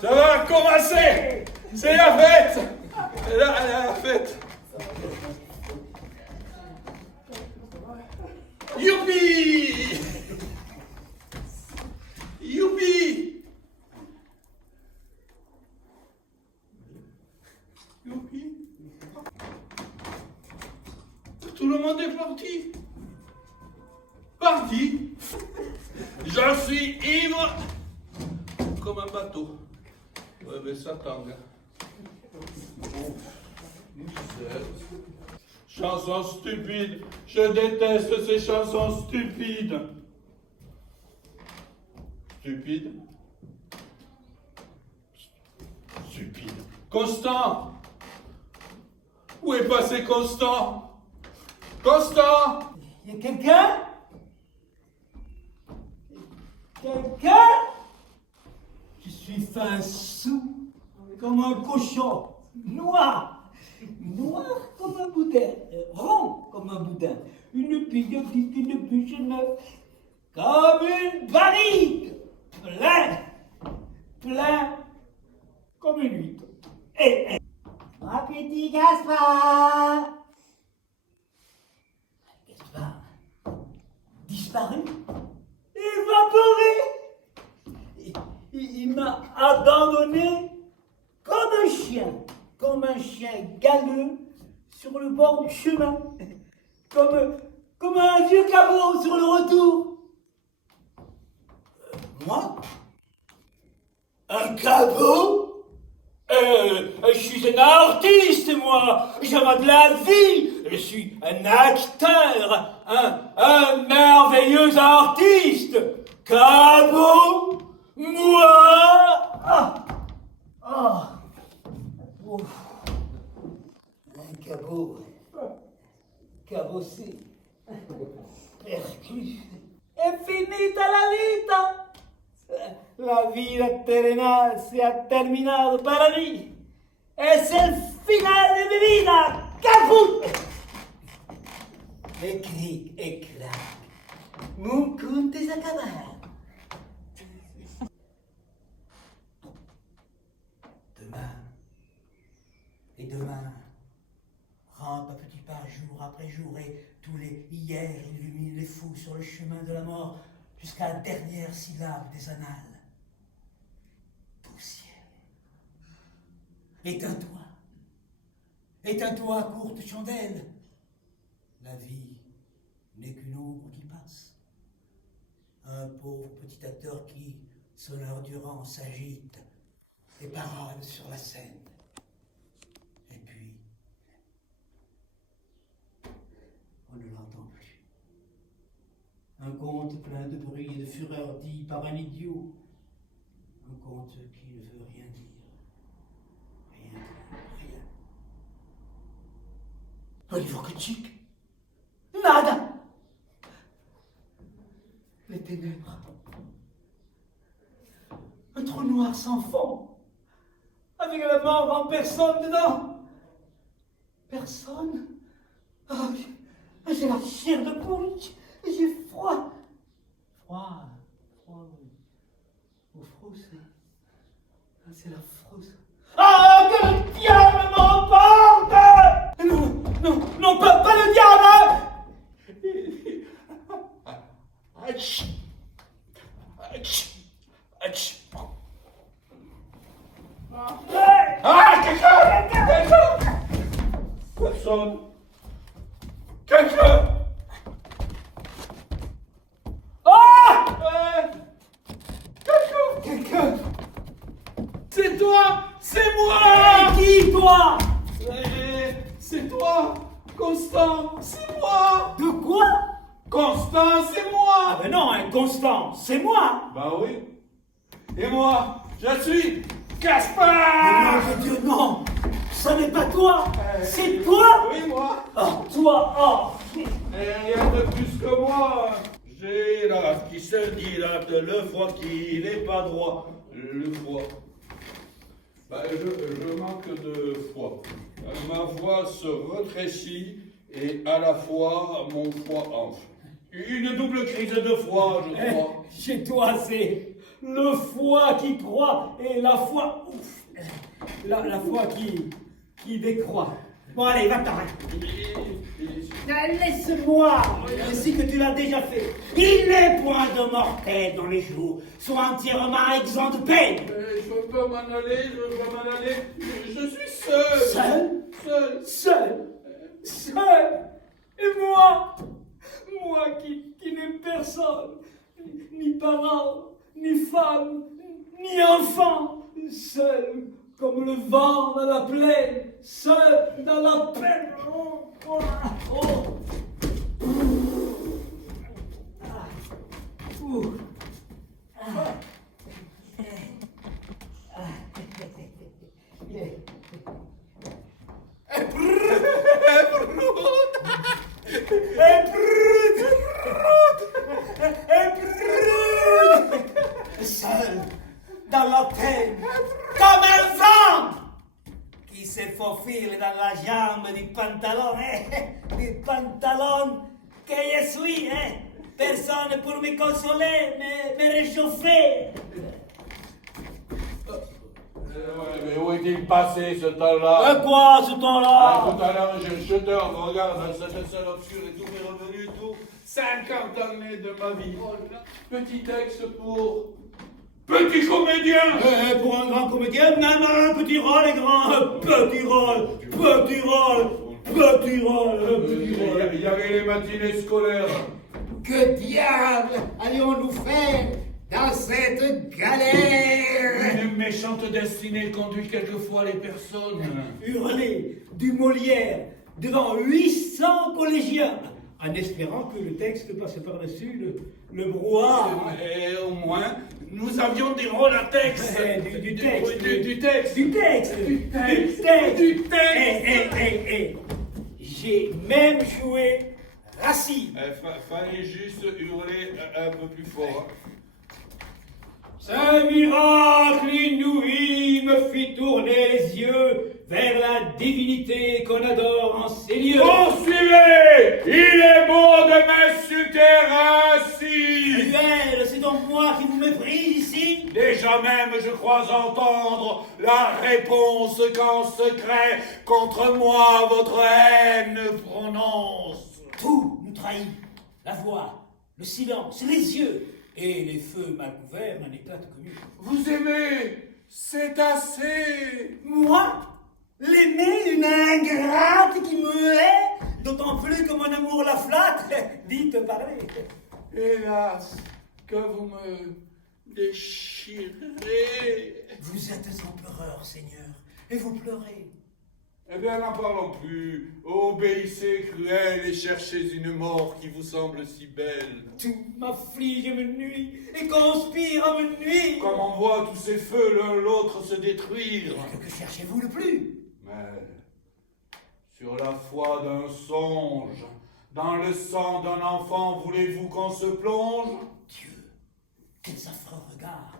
Ça va commencer. C'est la fête. La fête. Youpi. Youpi. Youpi. Tout le monde est parti. Parti. J'en suis ivre comme un bateau. Ouais, mais ça tangue. Chansons stupides. Je déteste ces chansons stupides. Stupides. Stupide. Constant. Où est passé Constant? Constant! Il y a quelqu'un? Quelqu'un? Je suis fin sous, comme un cochon, noir comme un boudin, rond comme un boudin, une bibliothèque, une bûche neuve, comme une barrique, plein comme une huître. Et ma petit Gaspard! Gaspard, disparu, évaporé. Il m'a abandonné comme un chien galeux sur le bord du chemin, comme un vieux cabot sur le retour. Moi? Un cabot? Je suis un artiste, moi. J'aime de la vie. Je suis un acteur, un merveilleux artiste. Cabot? Moi? Ouf. Un cabot. Cabossé. Perclus. È finita la vita. La vida terrenal se ha terminado para mí. Es el final de mi vida. ¡Caput! Et cric et clac. Mon compte est acabado. Demain, rampe à petits pas jour après jour et tous les hier illuminent les fous sur le chemin de la mort jusqu'à la dernière syllabe des annales. Poussière. Éteins-toi, courte chandelle. La vie n'est qu'une ombre qui passe. Un pauvre petit acteur qui, son heure durant, s'agite et parade sur la scène. Et puis, on ne l'entend plus. Un conte plein de bruit et de fureur dit par un idiot. Un conte qui ne veut rien dire. Rien. Oliver Kutchik. Nada. Les ténèbres. Un trou noir sans fond. Avec la mort en personne dedans. Personne? Oh, j'ai la chair de poule, j'ai froid. Froid, oui. Au frousse, c'est la frousse. Ah, que le diable m'emporte! Non, pas le diable! Ach. Ah, quelqu'un! Personne. Quelqu'un! Ah! Quelqu'un! C'est toi! C'est moi! Qui, toi? C'est toi! Constant! C'est moi! De quoi? Constant, c'est moi! Ah ben non, hein, Constant, c'est moi! Bah oui. Et moi, je suis Mais Gaspard! non, de Dieu, non! Ça n'est pas toi! C'est toi! Oui, moi. Oh, toi, oh! Et rien de plus que moi. J'ai la rate qui se dilate, le foie qui n'est pas droit. Le foie. Bah, je manque de foie. Ma voix se rétrécit et à la fois mon foie enfle. Une double crise de foie, je crois. Chez toi, c'est le foie qui croît et la foi... Ouf, la foi qui décroît. Bon, allez, va-t'en. Laisse-moi, ainsi que tu l'as déjà fait. Il n'est point de mortel dans les jours, soit entièrement exempt de peine. Je veux pas m'en aller, je veux pas m'en aller. Je suis seul. Seul? Seul. Seul? Seul? Et moi qui n'ai personne, ni parents, ni femme, ni enfant, seul comme le vent dans la plaine, seul dans la peine. Oh, oh, oh. Ah. Ouh. Ah. Seul, dans la peine, comme un vent qui se faufile dans la jambe du pantalon que je suis, hein. Personne pour me consoler, me réchauffer. Ouais, mais où est-il passé ce temps-là? Quoi ce temps-là? Tout à l'heure, je te regarde dans cette salle obscure et tout m'est revenu, tout 50 années de ma vie. Petit texte pour petit comédien. Pour un grand comédien, même un petit rôle est grand. Petit rôle, petit rôle, petit rôle, petit rôle. Il y avait les matinées scolaires. Que diable allions-nous faire dans cette galère? Une méchante destinée conduit quelquefois les personnes. Hurler du Molière devant 800 collégiens, en espérant que le texte passe par-dessus le brouhaha. Et au moins, nous avions des rôles à texte. Du texte. Du texte. Du texte. Du texte. Du texte. Du texte. J'ai même joué Racine. Fallait juste hurler un peu plus fort. Ce miracle inouï me fit tourner les yeux vers la divinité qu'on adore en ces lieux. Poursuivez! Il est bon de m'insulter ainsi! Cruel, c'est donc moi qui vous méprise ici? Déjà même, je crois entendre la réponse qu'en secret contre moi votre haine prononce. Tout nous trahit. La voix, le silence, les yeux et les feux mal couverts n'en éclatent que mieux. Vous aimez, c'est assez. Moi? L'aimer, une ingrate qui me hait? D'autant plus que mon amour la flatte. Dites parler. Hélas, que vous me déchirez. Vous êtes un pleureur, Seigneur, et vous pleurez. Eh bien, n'en parlons plus. Obéissez, cruel, et cherchez une mort qui vous semble si belle. Tout m'afflige et me nuit, et conspire à me nuire. Comme on voit tous ces feux l'un l'autre se détruire. Que cherchez-vous le plus? Mais, sur la foi d'un songe, dans le sang d'un enfant, voulez-vous qu'on se plonge? Dieu, quels affreux regards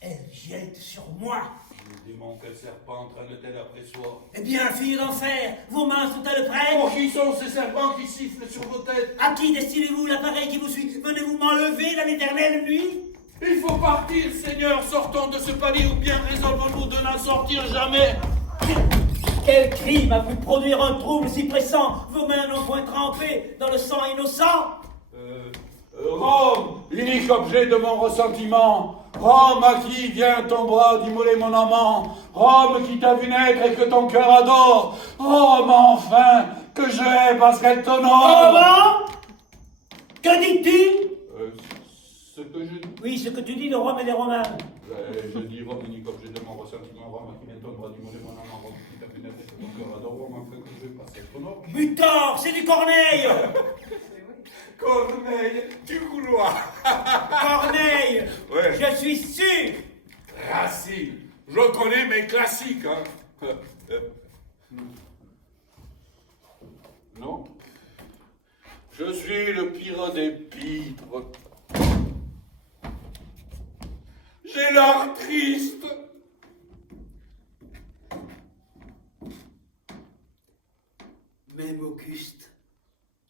elle jette sur moi. Le démon, quel serpent traîne-t-elle après soi? Eh bien, fille d'enfer, vos mains sont-elles prêtes? Pour qui sont ces serpents qui sifflent sur vos têtes? À qui destinez-vous l'appareil qui vous suit? Venez-vous m'enlever dans l'éternelle nuit? Il faut partir, Seigneur, sortons de ce palier ou bien résolvons-nous de n'en sortir jamais. Quel crime a pu produire un trouble si pressant? Vos mains n'ont point trempé dans le sang innocent? Rome, unique objet de mon ressentiment. Rome, à qui vient ton bras d'immoler mon amant. Rome, qui t'a vu naître et que ton cœur adore. Rome, enfin, que je hais parce qu'elle t'honore. Comment? Que dis-tu? Ce que je dis. Oui, ce que tu dis de Rome et des Romains. Je dis Rome, unique objet de mon ressentiment. Rome, à qui vient ton bras d'immoler mon amant. Rome, qui t'a vu naître et que ton cœur adore. Rome, enfin, que je hais parce qu'elle t'honore. Butor, c'est du Corneille. Corneille du couloir. Corneille, Ouais. je suis sûr. Racine. Je connais mes classiques, hein. Non. Je suis le pire des pitres. J'ai l'air triste. Même Auguste,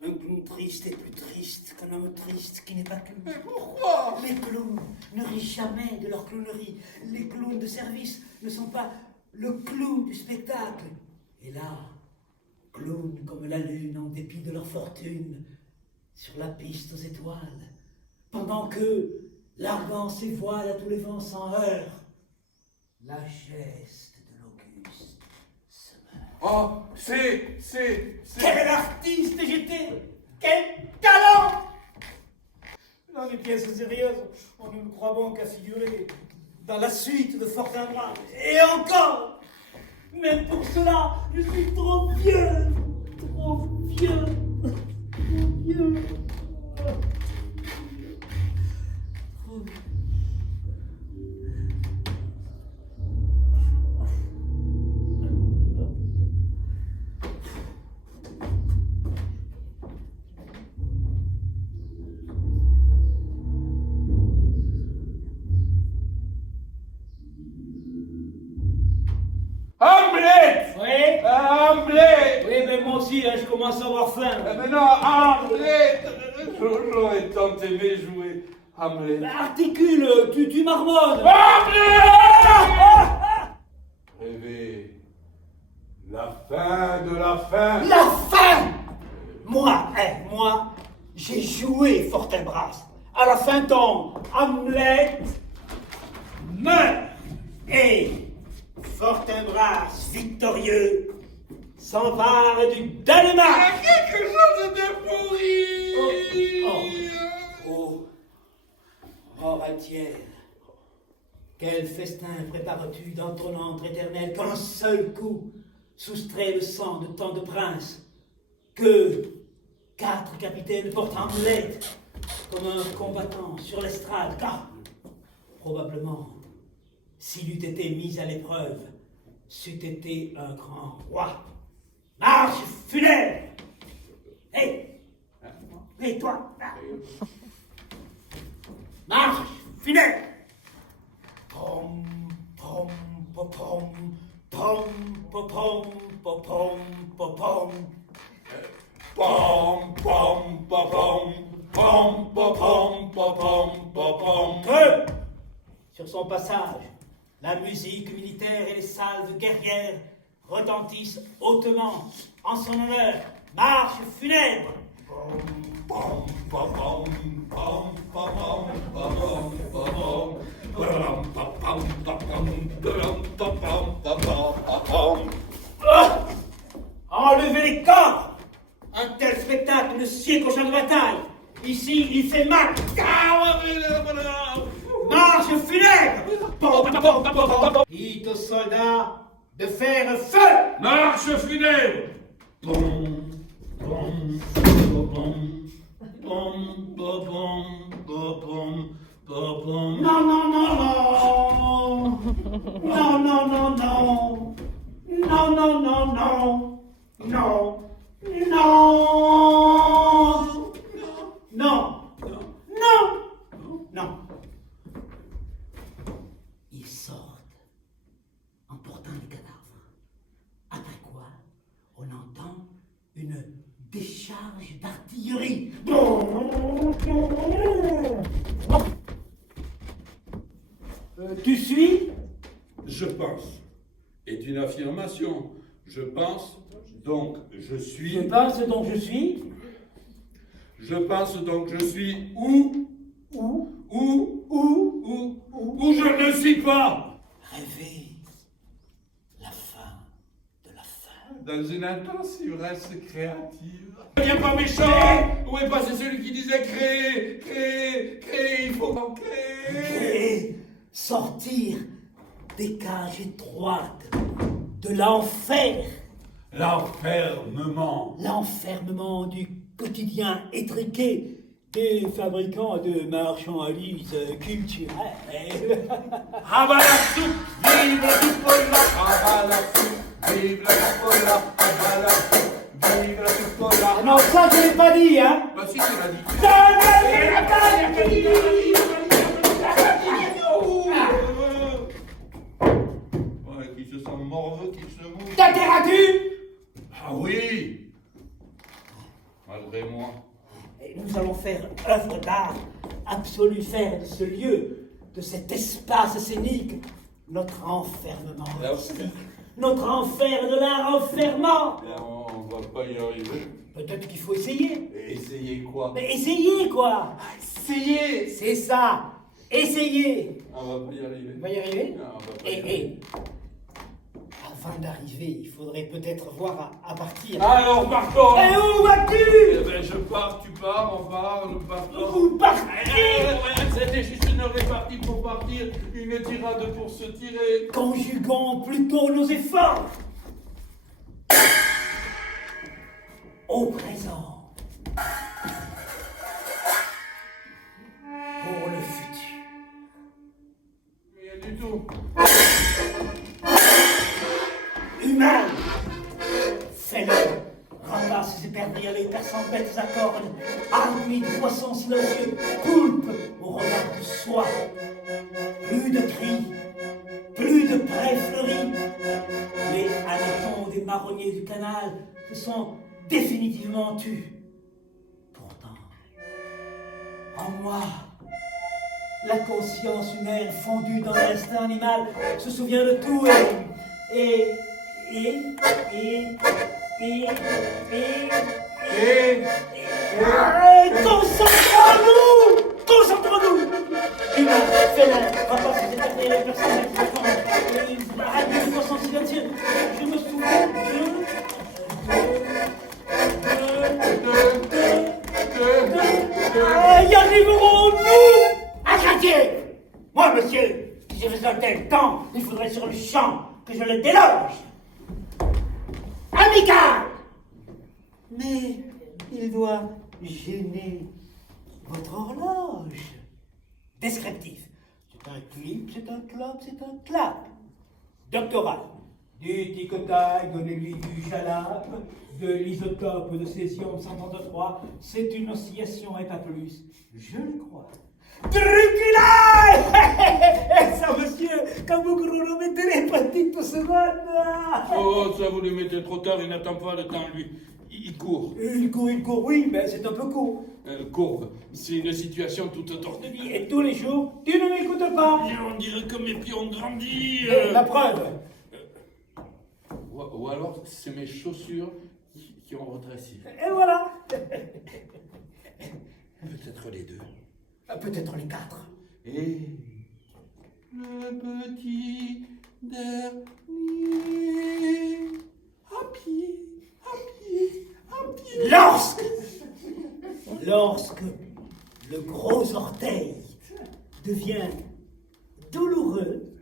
un clown triste. triste et plus triste qu'un homme triste qui n'est pas clown. Mais pourquoi? Les clowns ne rient jamais de leur clownerie. Les clowns de service ne sont pas le clou du spectacle. Et là, clowns comme la lune en dépit de leur fortune, sur la piste aux étoiles, pendant que, larguant ses voiles à tous les vents sans heurts, la geste de l'Auguste se meurt. Oh, c'est... Quel artiste j'étais! Quel talent! Dans les pièces sérieuses, on ne me croit bon qu'à figurer dans la suite de Fortinbras. Et encore! Même pour cela, je suis trop vieux! Trop vieux! Trop vieux! Trop vieux. Hamlet! Oui? Hamlet! Oui, mais moi aussi, hein, je commence à avoir faim. Mais non, Hamlet! J'aurais tant aimé jouer Hamlet. Articule, tu marmonnes! Hamlet! Rêver la fin de la fin. La fin! Moi, j'ai joué Fortinbras. À la fin, ton Hamlet meurt. Et Fortinbras, victorieux, s'empare du Danemark. Quelque chose de pourri! Oh, Altière, quel festin prépares-tu dans ton antre éternel qu'un seul coup soustrait le sang de tant de princes, que 4 capitaines portent Hamlet comme un combattant sur l'estrade, car probablement, s'il eût été mis à l'épreuve, c'eût été un grand roi. Marche funèbre! Hé, toi! Marche funèbre! Pom, pom, pom, pom, pom, pom, pom, pom, pom, pom, pom. Pom, pom, pom, pom, pom, pom, pom, pom, pom, pom. Que, sur son passage, la musique militaire et les salves guerrières retentissent hautement en son honneur. Marche funèbre! Pom, pom, pom, pom, pom, pom, pom, pom, pom. Enlevez les corps! Un tel spectacle ne sied qu'au champ de bataille. Ici, il fait mal. Marche funèbre! Dites aux soldats de faire feu! Marche funèbre! Pom, pom, pom, pom, pom, pom, pom. Non, non, non, non! Non, non, non, non! Non, non, non, non! Non! Non! Non! Non! Non! Ils sortent en portant les cadavres. Après quoi, on entend une décharge d'artillerie. Tu suis? Je pense est une affirmation. Je pense, donc je suis. Je pense donc je suis. Je pense donc je suis où je ne suis pas. Rêver la fin de la fin. Dans une intense ivresse créative. Viens pas méchant. Où est passé celui qui disait créer, il faut en créer. Et sortir des cages étroites de l'enfer. L'enfermement. L'enfermement du quotidien étriqué des fabricants de marchandises culturelles. Abat la soupe, vive le Tupola. Abat la soupe, vive le Tupola. Abat la soupe, vive le Tupola. Ah non, ça je l'ai pas dit, hein. Bah si, tu l'as dit. Ouais, qui se sent morveux, qui se mouille. T'intérends-tu? Ah oui. Malgré moi. nous allons faire œuvre d'art absolue, faire de ce lieu, de cet espace scénique, notre enfermement. Notre enfer de l'art enfermant. On va pas y arriver. Peut-être qu'il faut essayer. Essayer quoi? Mais essayez, quoi. Essayer! C'est ça. Essayez. On va pas y arriver. On va y arriver? Non, on va pas y arriver. Et avant d'arriver, il faudrait peut-être voir à partir. Alors, partons! Et où vas-tu? Eh ben, je pars, tu pars, on part, nous partons. Vous partez? C'était juste une répartie pour partir, une tirade pour se tirer. Conjuguons plutôt nos efforts au présent pour le futur. Rien du tout. Humain, fais-le. Ramasse ces perniers, perçant bêtes à cornes, armées de poissons silencieux, poulpe au regard de soie. Plus de cris, plus de prés fleuris. Les hannetons des marronniers du canal se sont définitivement tus. Pourtant, en moi, la conscience humaine fondue dans l'instinct animal se souvient de tout et concentrons-nous! Concentrons-nous! Humain, fais-le, rapporte ces éterniers, les personnes qui arrête de poisson silencieux. Je me souviens y arriverons-nous à craquer? Moi, monsieur, si je faisais un tel temps, il faudrait sur le champ que je le déloge. Amical! Mais il doit gêner votre horloge. Descriptif. C'est un clip, c'est un clope, c'est un clap. Doctoral. Du tic-tac, donnez-lui du jalap, de l'isotope de césium 133. C'est une oscillation et pas plus. Je le crois. Truculae! Ça, monsieur, quand vous chronométrez pas toutes secondes. Oh, ça vous le mettez trop tard, il n'attend pas le temps, lui. Il court. Il court, oui, mais c'est un peu court. Courbe, c'est une situation toute tordue. Et tous les jours, tu ne m'écoutes pas. On dirait que mes pieds ont grandi. La preuve. Ou alors, c'est mes chaussures qui ont redressé. Et voilà. Peut-être les deux. Peut-être les quatre. Et le petit dernier à pied, à pied, à pied. Lorsque le gros orteil devient douloureux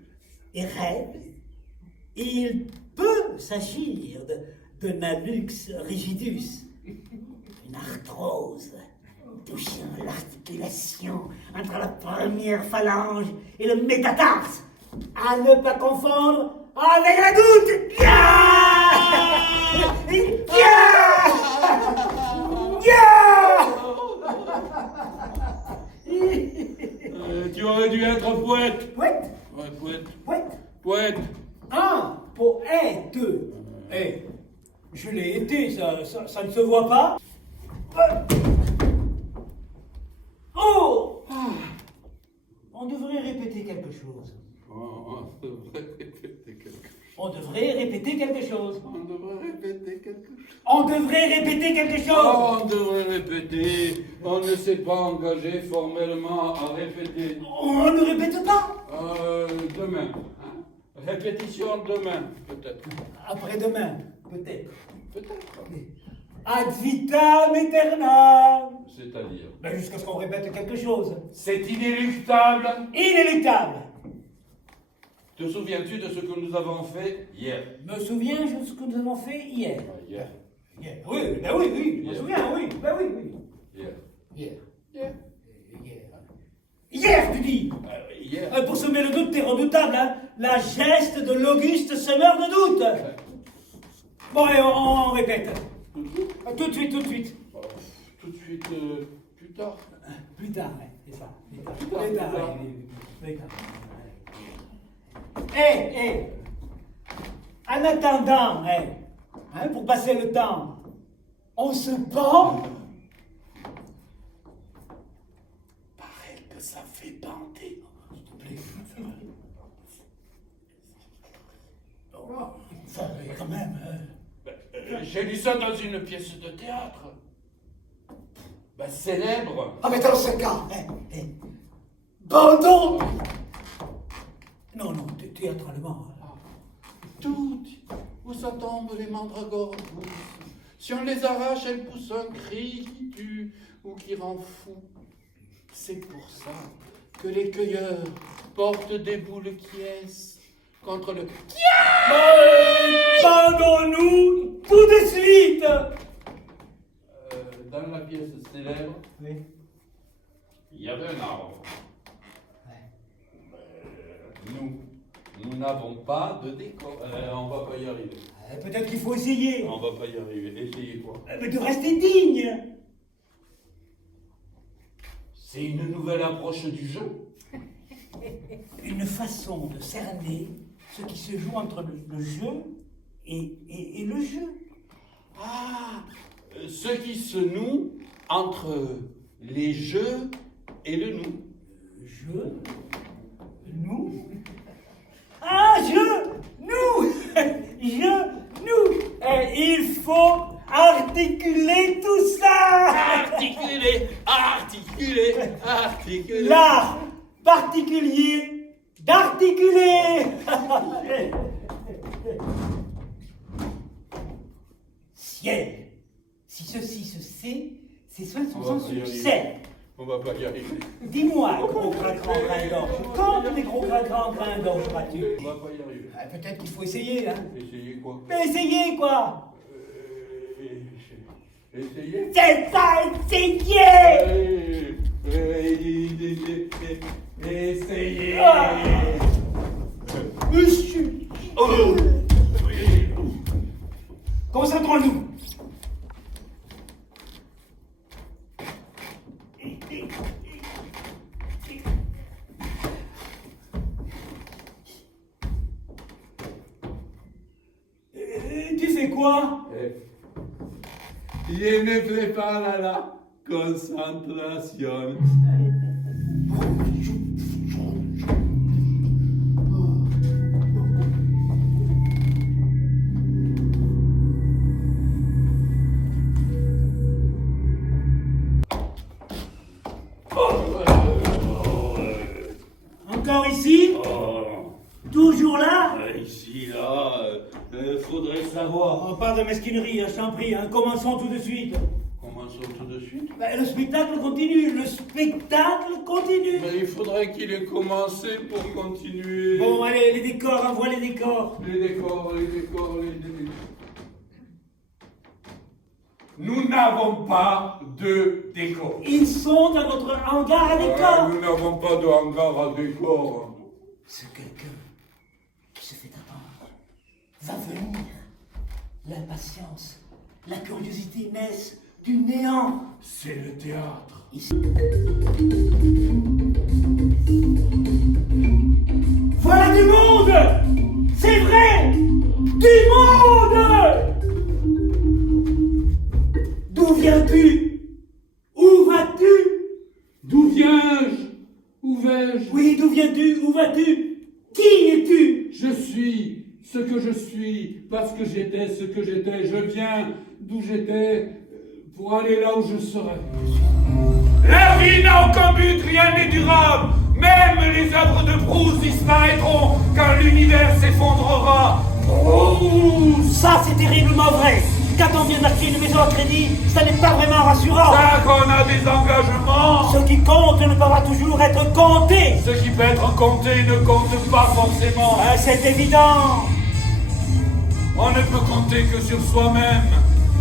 et raide, il peut s'agir de navux rigidus, une arthrose touchant l'articulation entre la première phalange et le métatarse, à ne pas confondre avec la goutte. Tu aurais dû être poète. Poète. Ouais, poète. Poète. Poète. Un poète. Eh, je l'ai été, ça ne se voit pas. Oh! On devrait répéter quelque chose. On devrait répéter quelque chose. On devrait répéter quelque chose. On devrait répéter quelque chose. On devrait répéter quelque chose. Oh, on devrait répéter. On ne s'est pas engagé formellement à répéter. On ne répète pas. Demain. Hein? Répétition demain, peut-être. Après-demain, peut-être. Peut-être. Ad vitam aeternam. C'est-à-dire. Ben, jusqu'à ce qu'on répète quelque chose. C'est inéluctable. Inéluctable. Te souviens-tu de ce que nous avons fait hier? Me souviens-je de ce que nous avons fait hier? Hier. Hier. Oui, ben oui, je me Hier. souviens, oui, ben oui, oui. Hier. Hier. Hier. Hier, tu dis. Hier. Pour semer le doute, t'es redoutable, hein. La geste de l'auguste semeur de doute. Bon, allez, on répète. Tout de suite, tout de suite. Tout de suite, plus tard. Plus tard, ouais, c'est ça. Plus tard. Plus tard, Plus tard, plus tard. ouais, plus tard. En attendant, pour passer le temps, on se bat. ça fait bander. S'il te plaît. Enfin, mais quand même. J'ai lu ça dans une pièce de théâtre. Célèbre. Ah, mais dans ce cas, bandons. Non, théâtralement. Toutes, où ça tombe les mandragores poussent. Si on les arrache, elles poussent un cri qui tue ou qui rend fou. C'est pour ça que les cueilleurs portent des boules qui ess contre le... Bandons-nous tout de suite. Dans la pièce célèbre, Oui. il y avait un arbre. Nous n'avons pas de décor. On va pas y arriver. Peut-être qu'il faut essayer. On va pas y arriver. Essayez quoi? Mais de rester digne. C'est une nouvelle approche du jeu. Une façon de cerner ce qui se joue entre le jeu et le jeu. Ah, ce qui se noue entre les jeux et le nous. Je, nous. Ah, nous. Il faut articuler tout ça. Articuler. L'art particulier d'articuler. Ciel. Si ceci se sait, ces soins sont sans succès. On va pas y arriver. Dis-moi, gros gras-grand grain d'orge, quand les gros gras-grand grain d'orge vas-tu? On va pas y arriver. Peut-être qu'il faut essayer, hein. Essayez quoi? Mais essayez, quoi. Essayez. C'est ça, essayer. Essayez. Monsieur. Concentrons-nous. Tu fais quoi? Je me prépare à la concentration. Encore ici? Toujours là? Ici, là, faudrait savoir. Oh, pas de mesquinerie, je t'en prie, hein. Commençons tout de suite. Commençons tout de suite. Le spectacle continue, Mais il faudrait qu'il ait commencé pour continuer. Bon, allez, les décors, envoie les décors. Les décors. Nous n'avons pas de décor. Ils sont dans notre hangar à décors. Nous n'avons pas de hangar à décor. Ce quelqu'un qui se fait attendre va venir. L'impatience, la curiosité naissent du néant. C'est le théâtre. Ici. Voilà du monde! C'est vrai! Du monde! D'où viens-tu? Où vas-tu? D'où viens-je? Où vais-je? Oui, d'où viens-tu? Où vas-tu? Qui es-tu? Je suis ce que je suis, parce que j'étais ce que j'étais. Je viens d'où j'étais pour aller là où je serai. La vie n'a aucun but, rien n'est durable. Même les œuvres de Proust disparaîtront quand l'univers s'effondrera. Proust! Ça, c'est terriblement vrai. Quand on vient d'acheter une maison à crédit, ça n'est pas vraiment rassurant. Ça qu'on a des engagements. Ce qui compte ne peut pas toujours être compté. Ce qui peut être compté ne compte pas forcément. C'est évident. On ne peut compter que sur soi-même,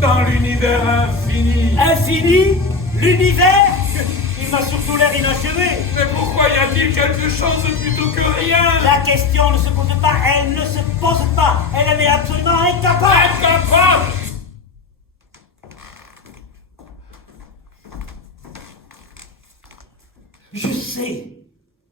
dans l'univers infini. Infini? L'univers? Il m'a surtout l'air inachevé. Mais pourquoi y a-t-il quelque chose plutôt que rien? La question ne se pose pas, elle ne se pose pas. Elle en est absolument incapable. Incapable! Je sais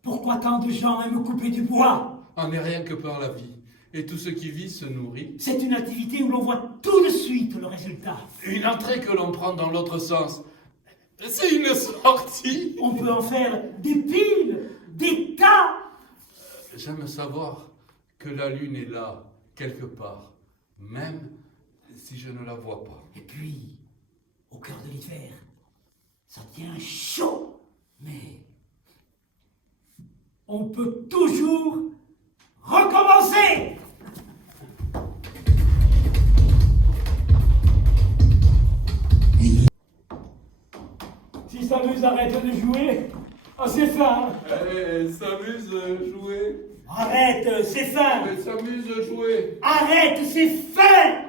pourquoi tant de gens aiment couper du bois. On n'est rien que par la vie. Et tout ce qui vit se nourrit. C'est une activité où l'on voit tout de suite le résultat. Une entrée que l'on prend dans l'autre sens. C'est une sortie. On peut en faire des piles, des tas. J'aime savoir que la lune est là, quelque part, même si je ne la vois pas. Et puis, au cœur de l'hiver, ça tient chaud, mais on peut toujours recommencer. Si s'amuse, arrête de jouer. Oh, c'est fin. Elle s'amuse à jouer. Arrête, c'est fin. Elle s'amuse à jouer. Arrête, c'est fin.